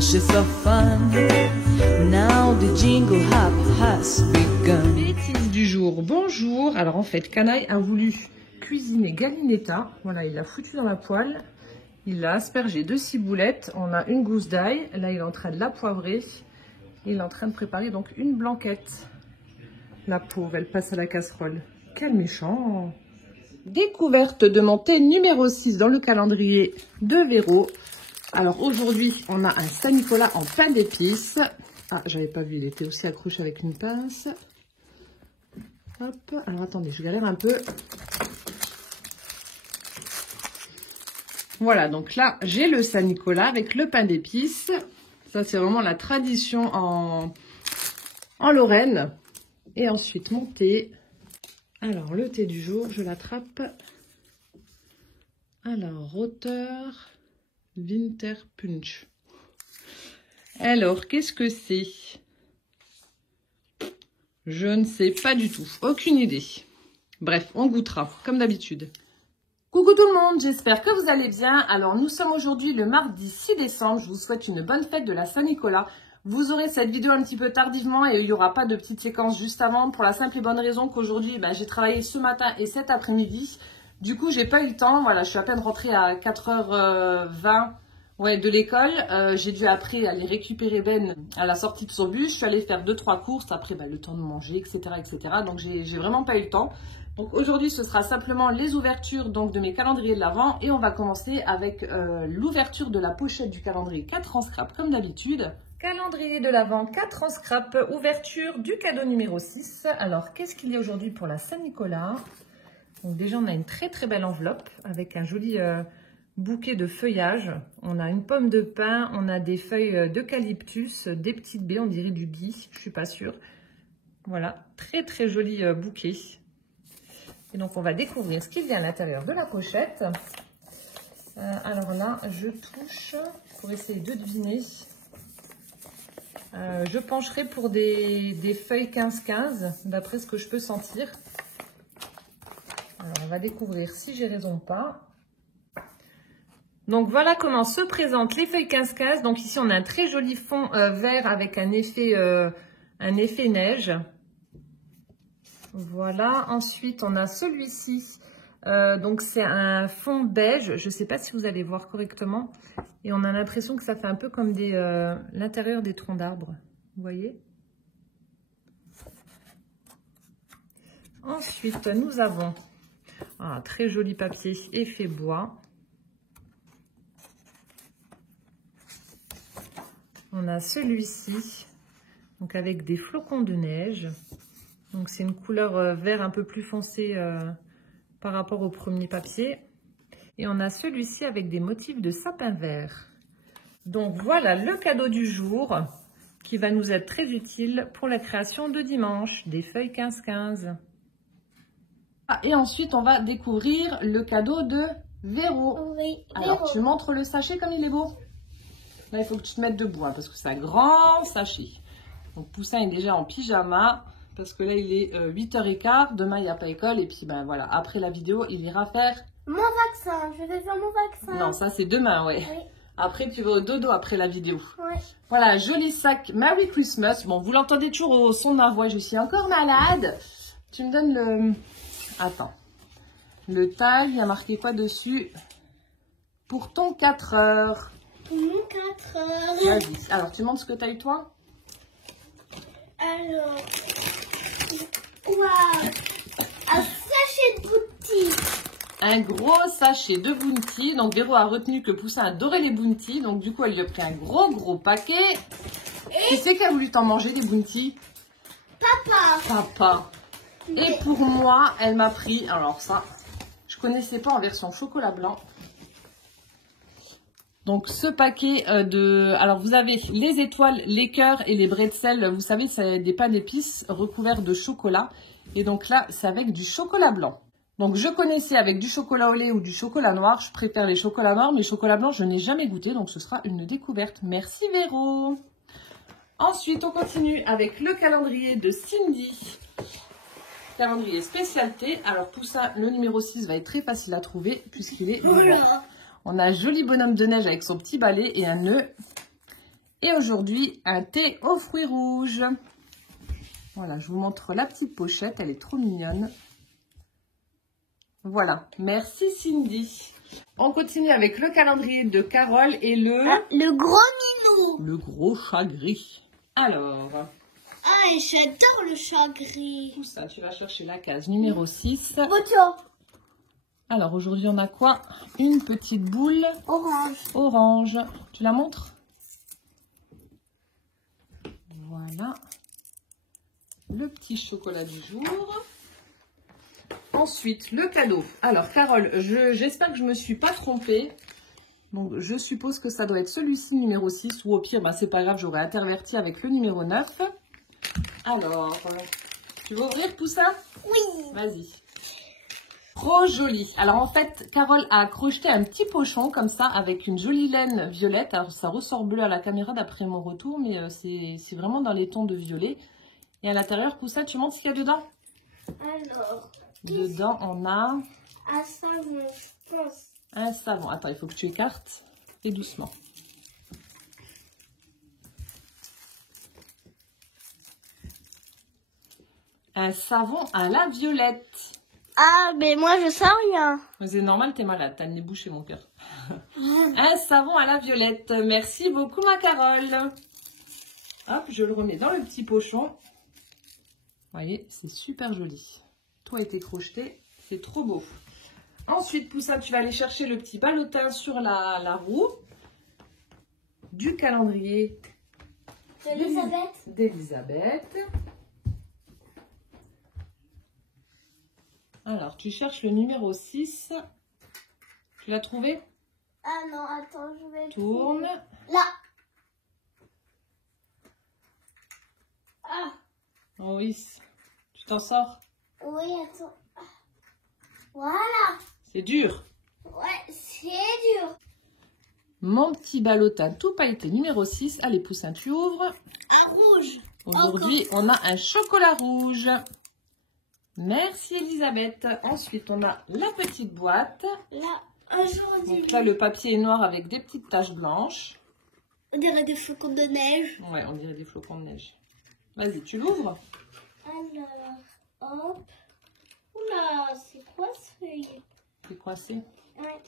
was just for fun. Now the jingle hop has begun. Bêtise du jour, bonjour. Alors en fait, Canaille a voulu cuisiner galinetta. Voilà, il l'a foutu dans la poêle. Il l'a aspergé de ciboulettes. On a une gousse d'ail. Là, il est en train de la poivrer. Il est en train de préparer donc une blanquette. La pauvre, elle passe à la casserole. Quel méchant! Découverte de mon thé numéro 6 dans le calendrier de Véro. Alors aujourd'hui, on a un Saint-Nicolas en pain d'épices. Ah, j'avais pas vu, il était aussi accroché avec une pince. Hop, alors attendez, je galère un peu. Voilà, donc là, j'ai le Saint-Nicolas avec le pain d'épices. Ça, c'est vraiment la tradition en Lorraine. Et ensuite, mon thé. Alors, le thé du jour, je l'attrape. Alors, Roter Winter Punch. Alors, qu'est-ce que c'est? Je ne sais pas du tout. Aucune idée. Bref, on goûtera, comme d'habitude. Coucou tout le monde, j'espère que vous allez bien. Alors, nous sommes aujourd'hui le mardi 6 décembre. Je vous souhaite une bonne fête de la Saint-Nicolas. Vous aurez cette vidéo un petit peu tardivement et il n'y aura pas de petite séquence juste avant pour la simple et bonne raison qu'aujourd'hui, j'ai travaillé ce matin et cet après-midi. Du coup, j'ai pas eu le temps. Voilà, je suis à peine rentrée à 4h20 de l'école. J'ai dû après aller récupérer Ben à la sortie de son bus. Je suis allée faire 2-3 courses. Après, le temps de manger, etc. Donc, j'ai vraiment pas eu le temps. Donc, aujourd'hui, ce sera simplement les ouvertures donc, de mes calendriers de l'Avent. Et on va commencer avec l'ouverture de la pochette du calendrier 4 en scrap, comme d'habitude. Calendrier de l'Avent 4 en scrap, ouverture du cadeau numéro 6. Alors, qu'est-ce qu'il y a aujourd'hui pour la Saint-Nicolas? Donc déjà, on a une très très belle enveloppe avec un joli bouquet de feuillage. On a une pomme de pin, on a des feuilles d'eucalyptus, des petites baies, on dirait du gui, je suis pas sûre. Voilà, très très joli bouquet. Et donc, on va découvrir ce qu'il y a à l'intérieur de la pochette. Alors là, je touche pour essayer de deviner. Je pencherai pour des feuilles 15-15, d'après ce que je peux sentir. Alors, on va découvrir si j'ai raison ou pas. Donc, voilà comment se présentent les feuilles 15-15. Donc, ici, on a un très joli fond vert avec un effet neige. Voilà. Ensuite, on a celui-ci. Donc, c'est un fond beige. Je ne sais pas si vous allez voir correctement. Et on a l'impression que ça fait un peu comme l'intérieur des troncs d'arbres. Vous voyez? Ensuite, nous avons un très joli papier effet bois. On a celui-ci, donc avec des flocons de neige. Donc, c'est une couleur vert un peu plus foncé par rapport au premier papier. Et on a celui-ci avec des motifs de sapin vert. Donc, voilà le cadeau du jour qui va nous être très utile pour la création de dimanche, des feuilles 15-15. Ah, et ensuite, on va découvrir le cadeau de Véro. Oui, Alors, Véro. tu montres le sachet comme il est beau. Là, il faut que tu te mettes debout parce que c'est un grand sachet. Donc, Poussin est déjà en pyjama parce que là, il est 8h15. Demain, il n'y a pas école. Et puis, voilà, après la vidéo, il ira faire... Mon vaccin, je vais faire mon vaccin. Non, ça, c'est demain, ouais. Oui. Après, tu vas au dodo après la vidéo. Oui. Voilà, joli sac Merry Christmas. Bon, vous l'entendez toujours au son de ma voix. Je suis encore malade. Tu me donnes le... Attends. Le taille, il y a marqué quoi dessus? Pour ton 4 heures. Pour mon 4 heures. Vas-y. Alors, tu montres ce que tu as eu, toi? Alors, waouh, un sachet de Bounty. Un gros sachet de Bounty. Donc, Véro a retenu que Poussin adorait les Bounty. Donc, du coup, elle lui a pris un gros paquet. Qui c'est qui a voulu t'en manger, des Bounty? Papa. Et pour moi, elle m'a pris, alors ça, je connaissais pas en version chocolat blanc. Donc, ce paquet alors vous avez les étoiles, les cœurs et les bretzels. Vous savez, c'est des pains d'épices recouverts de chocolat. Et donc là, c'est avec du chocolat blanc. Donc, je connaissais avec du chocolat au lait ou du chocolat noir. Je préfère les chocolats noirs, mais chocolat blanc, je n'ai jamais goûté. Donc, ce sera une découverte. Merci Véro. Ensuite, on continue avec le calendrier de Cindy. Calendrier spécialité. Alors, Poussin, le numéro 6 va être très facile à trouver puisqu'il est vivant. On a un joli bonhomme de neige avec son petit balai et un nœud. Et aujourd'hui, un thé aux fruits rouges. Voilà, je vous montre la petite pochette, elle est trop mignonne. Voilà, merci Cindy. On continue avec le calendrier de Carole et le gros minou. le gros chat gris. Alors, Ah, et j'adore le chat gris. tout ça, tu vas chercher la case numéro 6. Photo. Alors, aujourd'hui, on a quoi? Une petite boule Orange. orange. Tu la montres? Voilà. Le petit chocolat du jour. Ensuite, le cadeau. Alors, Carole, j'espère que je ne me suis pas trompée. Donc, je suppose que ça doit être celui-ci, numéro 6. Ou au pire, bah, c'est pas grave, j'aurais interverti avec le numéro 9. Alors, tu veux ouvrir tout ça? Oui. Vas-y. Trop joli. Alors, en fait, Carole a crocheté un petit pochon comme ça avec une jolie laine violette. Alors, ça ressort bleu à la caméra d'après mon retour, mais c'est vraiment dans les tons de violet. Et à l'intérieur, Poussa, tu montres ce qu'il y a dedans? Alors, Dedans, on a à ça, je pense. un savon. Attends, il faut que tu écartes. Et doucement. Un savon à la violette. Ah, mais moi, je sais rien. Mais c'est normal, t'es malade. T'as le nez bouché, mon cœur. Un savon à la violette. Merci beaucoup, ma Carole. Hop, je le remets dans le petit pochon. Vous voyez, c'est super joli. Tout a été crocheté. C'est trop beau. Ensuite, Poussa, tu vas aller chercher le petit ballotin sur la roue du calendrier d'Elisabeth. Alors, tu cherches le numéro 6. Tu l'as trouvé? Ah non, attends, je vais... Tourne. Là. Ah, Oh oui, tu t'en sors? oui, attends. Voilà. C'est dur. Ouais, c'est dur. Mon petit ballotin tout pailleté numéro 6. Allez, Poussin, tu ouvres. Un rouge. Aujourd'hui, on a un chocolat rouge. Merci, Elisabeth. Ensuite, on a la petite boîte. Là, aujourd'hui. Donc là, le papier est noir avec des petites taches blanches. On dirait des flocons de neige. Ouais, on dirait des flocons de neige. Vas-y, tu l'ouvres. Alors, hop. Oula, c'est quoi ce feuille? C'est coincé. Ouais.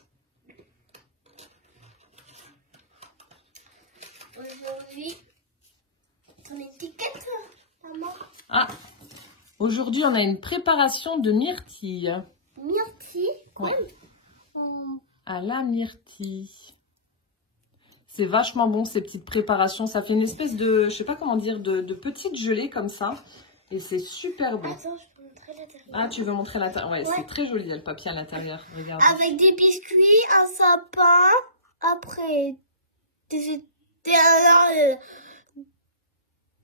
Aujourd'hui, ton étiquette, maman. Ah, aujourd'hui, on a une préparation de myrtille. Myrtille. Ouais. À la myrtille. C'est vachement bon, ces petites préparations. Ça fait une espèce de, je sais pas comment dire, de petite gelée comme ça. Et c'est super bon. Attends, je peux montrer l'intérieur. Ah, tu veux montrer l'intérieur? Ouais, Ouais. c'est très joli, il y a le papier à l'intérieur. Regarde. Avec des biscuits, un sapin, après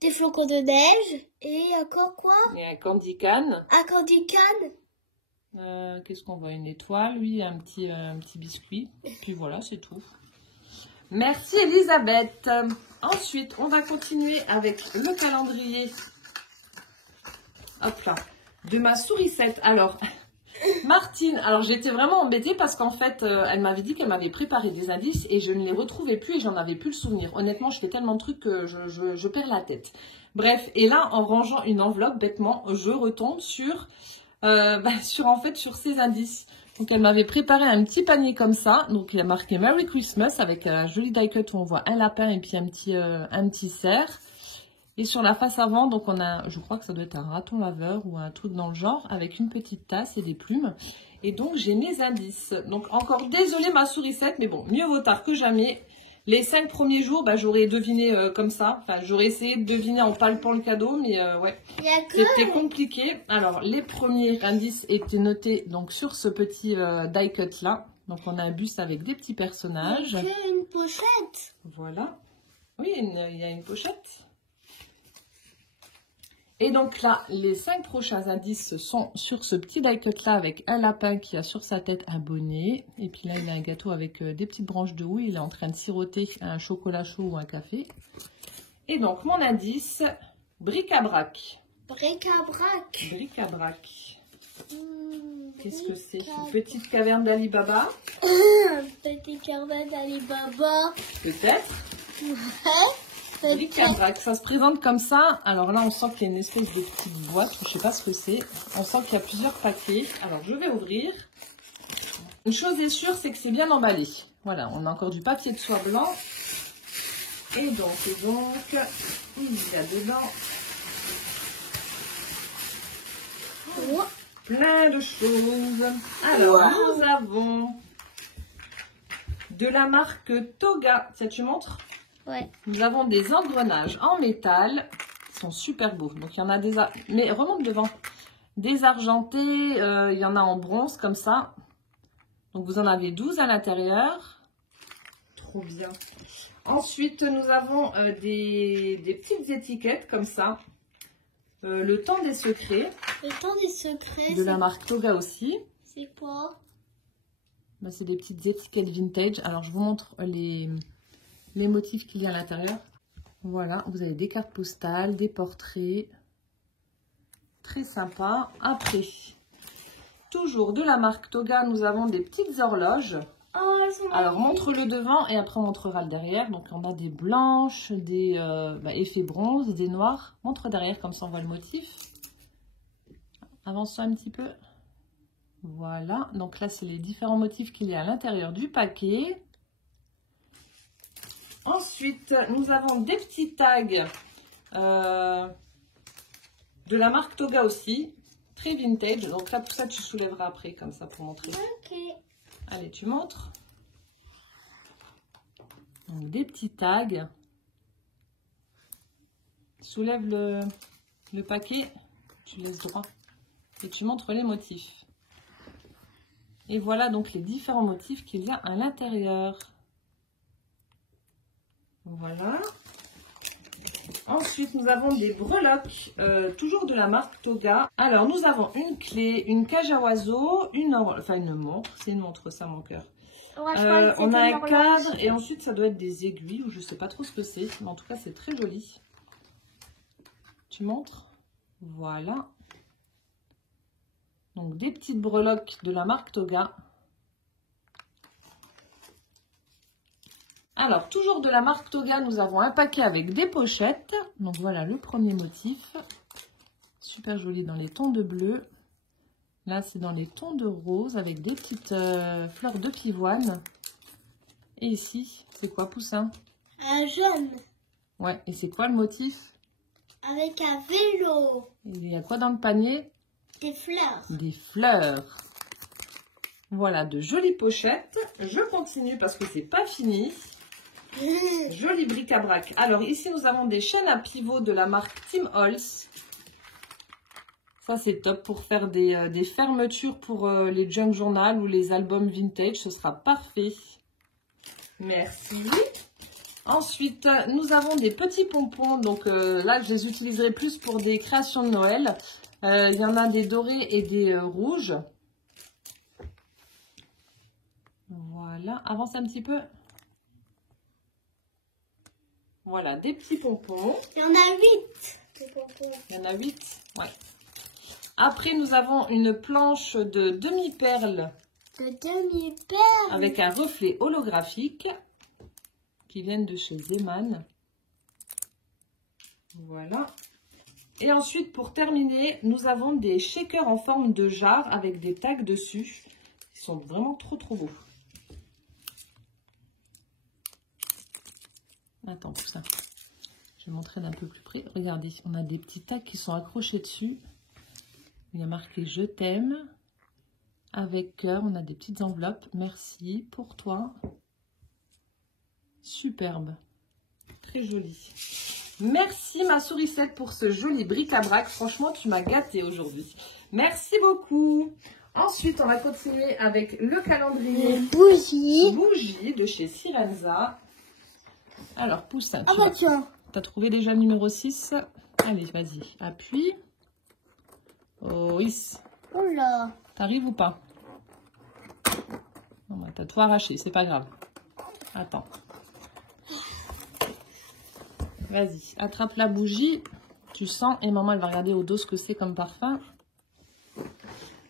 des flocons de neige et encore quoi? Il y a un candy can. Un candy can. Qu'est-ce qu'on voit? Une étoile, oui, un petit biscuit. Puis voilà, c'est tout. Merci Elisabeth. Ensuite, on va continuer avec le calendrier. Hop là. De ma sourisette. Alors, Martine, alors j'étais vraiment embêtée parce qu'en fait, elle m'avait dit qu'elle m'avait préparé des indices et je ne les retrouvais plus et j'en avais plus le souvenir. Honnêtement, je fais tellement de trucs que je perds la tête. Bref, et là, en rangeant une enveloppe, bêtement, je retombe sur ces indices. Donc, elle m'avait préparé un petit panier comme ça. Donc, il a marqué Merry Christmas avec un joli die cut où on voit un lapin et puis un petit cerf. Et sur la face avant, donc on a, je crois que ça doit être un raton laveur ou un truc dans le genre, avec une petite tasse et des plumes. Et donc, j'ai mes indices. Donc, encore désolée ma sourisette, mais bon, mieux vaut tard que jamais. Les 5 premiers jours, bah, j'aurais deviné comme ça. Enfin, j'aurais essayé de deviner en palpant le cadeau, mais ouais, c'était compliqué. Alors, les premiers indices étaient notés donc sur ce petit die cut là. Donc, on a un bus avec des petits personnages. C'est une pochette. Voilà. Oui, il y a une pochette. Et donc là, les 5 prochains indices sont sur ce petit die cut là avec un lapin qui a sur sa tête un bonnet. Et puis là, il a un gâteau avec des petites branches de houille. Il est en train de siroter un chocolat chaud ou un café. Et donc, mon indice, bric-à-brac. Bric-à-brac. Bric-à-brac. Qu'est-ce que c'est? Une petite caverne d'Ali Baba? Petit caverne d'Ali Baba. Peut-être. Bric-à-brac, ça se présente comme ça. Alors là, on sent qu'il y a une espèce de petite boîte. Je ne sais pas ce que c'est. On sent qu'il y a plusieurs paquets. Alors, je vais ouvrir. Une chose est sûre, c'est que c'est bien emballé. Voilà, on a encore du papier de soie blanc. Et donc, il y a dedans plein de choses. Alors, nous avons de la marque Toga. Tiens, tu montres? Ouais. Nous avons des engrenages en métal. Ils sont super beaux. Donc, il y en a des... Mais remonte devant. Des argentés. Il y en a en bronze, comme ça. Donc, vous en avez 12 à l'intérieur. Trop bien. Ensuite, nous avons des petites étiquettes, comme ça. Le temps des secrets. Le temps des secrets. De la marque Toga aussi. C'est quoi? Ben, c'est des petites étiquettes vintage. Alors, je vous montre les motifs qu'il y a à l'intérieur. Voilà, vous avez des cartes postales, des portraits. Très sympa. Après, toujours de la marque Toga, nous avons des petites horloges. Oh, elles sont Alors, montre le devant et après, on montrera le derrière. Donc, on a des blanches, des effets bronze, des noirs. Montre derrière, comme ça, on voit le motif. Avance un petit peu. Voilà. Donc là, c'est les différents motifs qu'il y a à l'intérieur du paquet. Ensuite, nous avons des petits tags de la marque Toga aussi. Très vintage. Donc là, pour ça, tu soulèveras après, comme ça, pour montrer. Ok. Allez, tu montres. Donc, des petits tags. Soulève le paquet. Tu laisses droit. Et tu montres les motifs. Et voilà donc les différents motifs qu'il y a à l'intérieur. Voilà. Ensuite, nous avons des breloques, toujours de la marque Toga. Alors, nous avons une clé, une cage à oiseaux, une montre. C'est une montre, ça, mon cœur. On a un cadre et ensuite, ça doit être des aiguilles ou je ne sais pas trop ce que c'est. Mais en tout cas, c'est très joli. Tu montres? Voilà. Donc, des petites breloques de la marque Toga. Alors, toujours de la marque Toga, nous avons un paquet avec des pochettes. Donc, voilà le premier motif. Super joli dans les tons de bleu. Là, c'est dans les tons de rose avec des petites fleurs de pivoine. Et ici, c'est quoi, Poussin? Un jaune. Ouais, et c'est quoi le motif? Avec un vélo. Il y a quoi dans le panier? Des fleurs. Des fleurs. Voilà, de jolies pochettes. Je continue parce que c'est pas fini. Joli bric-à-brac. Alors ici, nous avons des chaînes à pivot de la marque Tim Holtz. Ça, c'est top pour faire des fermetures pour les junk journal ou les albums vintage. Ce sera parfait. Merci. Ensuite, nous avons des petits pompons. Donc là, je les utiliserai plus pour des créations de Noël. Il y en a des dorés et des rouges. Voilà, avance un petit peu. Voilà, des petits pompons. Il y en a 8. Il y en a 8, ouais. Après, nous avons une planche de demi-perles. De demi-perles. Avec un reflet holographique. Qui viennent de chez Zeman. Voilà. Et ensuite, pour terminer, nous avons des shakers en forme de jarre avec des tags dessus. Ils sont vraiment trop beaux. Attends, pour ça. Je vais montrer d'un peu plus près. Regardez, on a des petits tags qui sont accrochés dessus. Il y a marqué « Je t'aime ». Avec cœur, on a des petites enveloppes. Merci pour toi. Superbe. Très joli. Merci ma sourisette pour ce joli bric-à-brac. Franchement, tu m'as gâtée aujourd'hui. Merci beaucoup. Ensuite, on va continuer avec le calendrier bougie de chez Sirenza. Alors, Poussin, tu as trouvé déjà le numéro 6. Allez, vas-y, appuie. Oh, oui. Oula. T'arrives ou pas? Non, bah, t'as tout arraché, c'est pas grave. Attends. Vas-y, attrape la bougie. Tu sens, et maman, elle va regarder au dos ce que c'est comme parfum.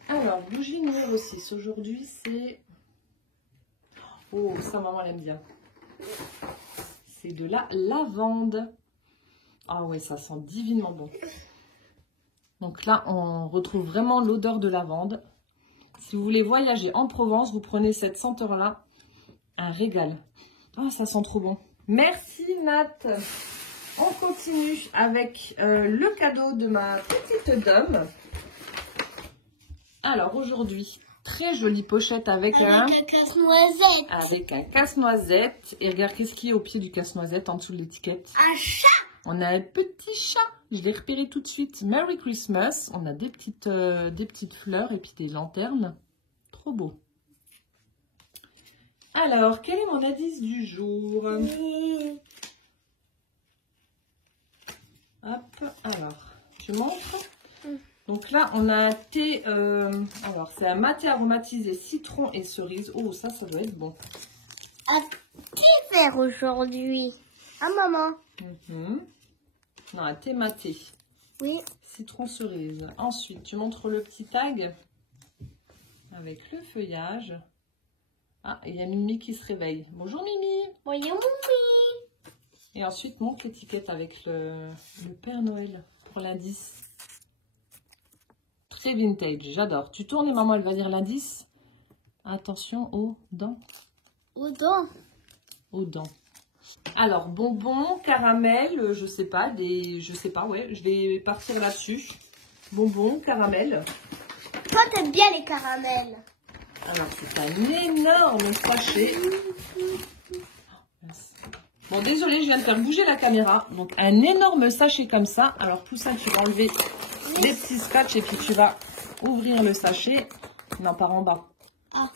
Alors, bougie numéro 6. Aujourd'hui, c'est... Oh, ça, maman, elle aime bien. C'est de la lavande. Ah ouais, ça sent divinement bon. Donc là, on retrouve vraiment l'odeur de lavande. Si vous voulez voyager en Provence, vous prenez cette senteur-là. Un régal. Ah, ça sent trop bon. Merci Nat. On continue avec le cadeau de ma petite dame. Alors aujourd'hui, très jolie pochette avec un casse-noisette. Avec un casse-noisette. Et regarde, qu'est-ce qu'il y a au pied du casse-noisette en dessous de l'étiquette? Un chat. On a un petit chat. Je l'ai repéré tout de suite. Merry Christmas. On a des petites fleurs et puis des lanternes. Trop beau. Alors, quel est mon indice du jour? Hop, alors, je montre. Donc là, on a un thé, alors c'est un maté aromatisé citron et cerise. Oh, ça doit être bon. À qui faire aujourd'hui? À maman. Non, un thé maté. Oui. Citron cerise. Ensuite, tu montres le petit tag avec le feuillage. Ah, il y a Mimi qui se réveille. Bonjour Mimi. Bonjour Mimi. Et ensuite, montre l'étiquette avec le Père Noël pour l'indice. Très vintage, j'adore. Tu tournes et maman, elle va dire l'indice. Attention aux dents. Aux dents. Aux dents. Alors, bonbons, caramel, je sais pas, ouais, je vais partir là-dessus. Bonbons, caramel. Toi, t'aimes bien les caramels. Alors, c'est un énorme sachet. Bon, désolé, je viens de faire bouger la caméra. Donc, un énorme sachet comme ça. Alors, tout ça, tu vas enlever les petits scratchs et puis tu vas ouvrir le sachet. Non, par en bas. Ah.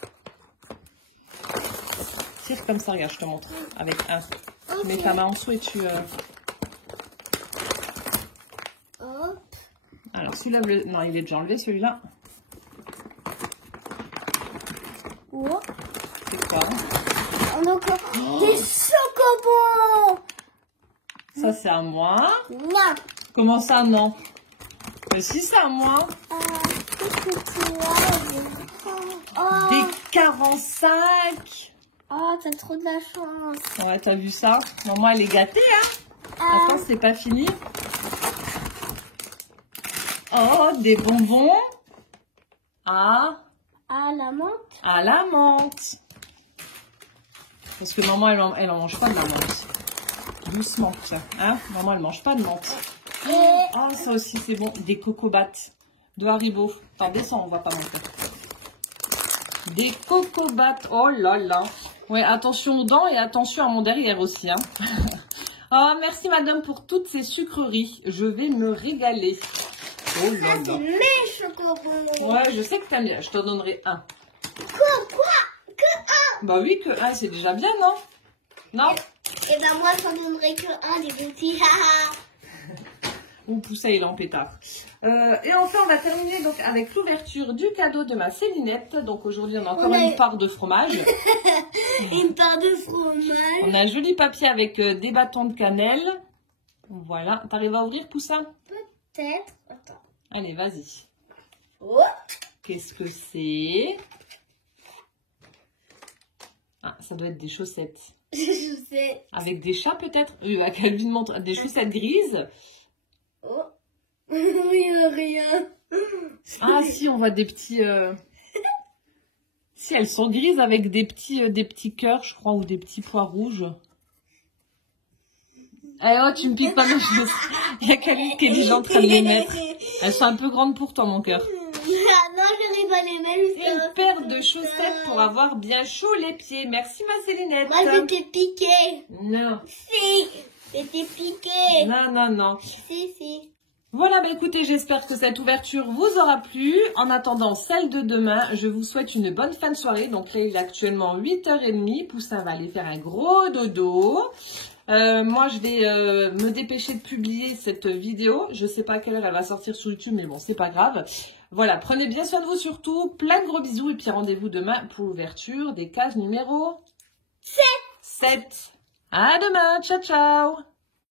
Tire comme ça, regarde, je te montre. Avec un. Okay. Tu mets ta main en dessous et tu... Hop. Alors, celui-là, non, il est déjà enlevé, celui-là. Oh. C'est quoi? On a encore des chocobons. Ça, c'est à moi. Non. Comment ça, non? Mais si, c'est à moi. Qu'est-ce que tu as? Des 45. Oh, t'as trop de la chance. Ouais, t'as vu ça? Maman, elle est gâtée, hein? Attends, c'est pas fini. Oh, des bonbons. À la menthe. À la menthe. Parce que maman, elle en mange pas de la menthe. Doucement, ça. Hein? Maman, elle mange pas de menthe. Oh, ça aussi, c'est bon. Des cocobats de Haribo. Attends, descends, on va pas monter. Des cocobats. Oh là là. Ouais, attention aux dents et attention à mon derrière aussi. Hein. Oh, merci madame pour toutes ces sucreries. Je vais me régaler. Oh là Ça, là. c'est mes chocobons. Ouais, je sais que t'aimes bien. Je t'en donnerai un. Quoi? Que un? Bah oui, que un, c'est déjà bien, non? Non? Et ben moi, j'en donnerai que un des petits. Ou pousser il est en pétard. Et enfin, on va terminer donc avec l'ouverture du cadeau de ma Célinette. Donc aujourd'hui, on a encore une part de fromage. Une part de fromage. On a un joli papier avec des bâtons de cannelle. Voilà. T'arrives à ouvrir, Poussin? Peut-être. Attends. Allez, vas-y. Oh. Qu'est-ce que c'est? Ah, ça doit être des chaussettes. Je sais. Avec des chats peut-être? Oui, bah, Calvin montre des chaussettes grises. Oh. Oui, rien. Ah si, on voit des petits... Si, elles sont grises avec des petits cœurs, je crois, ou des petits pois rouges. Eh oh, tu me piques pas nos choses. Il y a Calvin qui est déjà en train de les mettre. Elles sont un peu grandes pour toi, mon cœur. Non, je n'arrive pas les mettre. Une paire de chaussettes pour avoir bien chaud les pieds. Merci, ma Célinette. Moi, je t'ai piqué. Non. Si, je t'ai piqué. Non, non, non. Si. Voilà, bah écoutez, j'espère que cette ouverture vous aura plu. En attendant celle de demain, je vous souhaite une bonne fin de soirée. Donc là, il est actuellement 8h30. Poussin va aller faire un gros dodo. Moi, je vais me dépêcher de publier cette vidéo. Je sais pas à quelle heure elle va sortir sur YouTube, mais bon, c'est pas grave. Voilà, prenez bien soin de vous surtout. Plein de gros bisous. Et puis rendez-vous demain pour l'ouverture des cases numéro 7. À demain. Ciao, ciao.